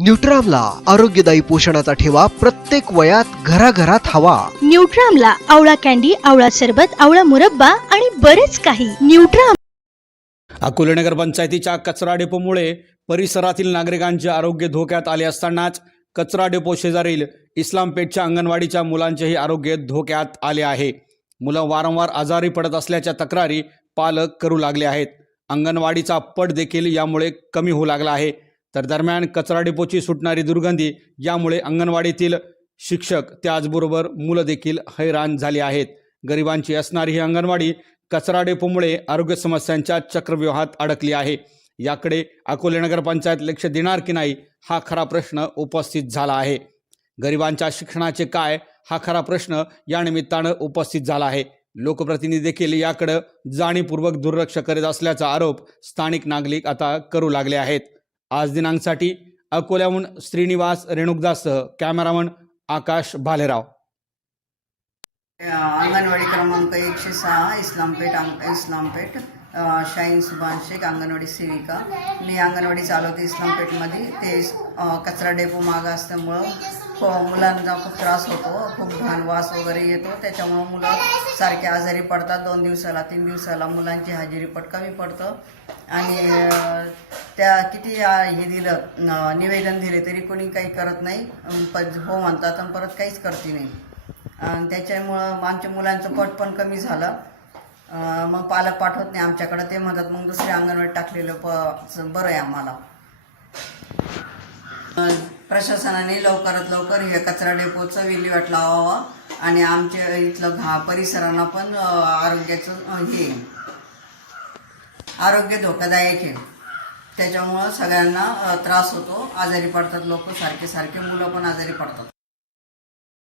न्यूट्रामला आरोग्यदायी पोषणाचा ठेवा प्रत्येक वयात घराघरात हवा. न्यूट्रामला आवळा कॅन्डी आवळा सरबत आवळा मुरब्बा आणि बरेच काही. न्यूट्राम अकोले नगर पंचायतीच्या कचरा डेपोमुळे परिसरातील नागरिकांचे आरोग्य धोक्यात आले असतानाच कचरा डेपो शेजारील इस्लामपेठच्या अंगणवाडीच्या मुलांचेही आरोग्य धोक्यात आले आहे. मुलं वारंवार आजारी पडत असल्याच्या तक्रारी पालक करू लागले आहेत. अंगणवाडीचा पट देखील यामुळे कमी होऊ लागला आहे. तर दरम्यान कचरा डेपोची सुटणारी दुर्गंधी यामुळे अंगणवाडीतील शिक्षक त्याचबरोबर मुलं देखील हैराण झाली आहेत. गरिबांची असणारी ही अंगणवाडी कचरा डेपोमुळे आरोग्य समस्यांच्या चक्रव्यूहात अडकली आहे. याकडे अकोले नगर पंचायत लक्ष देणार की नाही हा खरा प्रश्न उपस्थित झाला आहे. गरिबांच्या शिक्षणाचे काय हा खरा प्रश्न या निमित्तानं उपस्थित झाला आहे. लोकप्रतिनिधी देखील याकडं जाणीवपूर्वक दुर्लक्ष करीत असल्याचा आरोप स्थानिक नागरिक आता करू लागले आहेत. आज दिनांकसाठी अकोल्याहून श्रीनिवास रेणुकदाससह कॅमेरामन आकाश भालेराव. अंगणवाडी क्रमांक एकशे सहा इस्लामपेठ अंग इस्लामपेठ शाईन सुभान शेख अंगणवाडी सेविका. मी अंगणवाडी चालवते इस्लामपेठमध्ये. ते कचरा डेपो मागं असल्यामुळं हो, मुलांना खूप त्रास होतो खूप घाण वास वगैरे येतो त्याच्यामुळं मुलं सारखे आजारी पडतात दोन दिवसाला तीन दिवसाला मुलांची हजेरी पट कमी पडतं. आणि त्या किती हे दिलं निवेदन दिले तरी कोणी काही करत नाही. प- हो म्हणतात आणि परत काहीच करते नाही. आणि त्याच्यामुळं आमच्या मुलांचं पट पण कमी झालं. मग पालक पाठवत नाही आमच्याकडं. ते म्हणतात मग दुसऱ्या अंगणवाडी टाकलेलं प बरं आहे आम्हाला. प्रशासनाने लवकरात लवकर हे कचरा डेपोचं विल्हेवाट लावावा. आणि आमच्या इथलं घा परिसरांना पण आरोग्याचं हे आरोग्य धोकादायक आहे. त्याच्यामुळं सगळ्यांना त्रास होतो. आजारी पडतात लोक सारखे सारखे मुलं पण आजारी पडतात.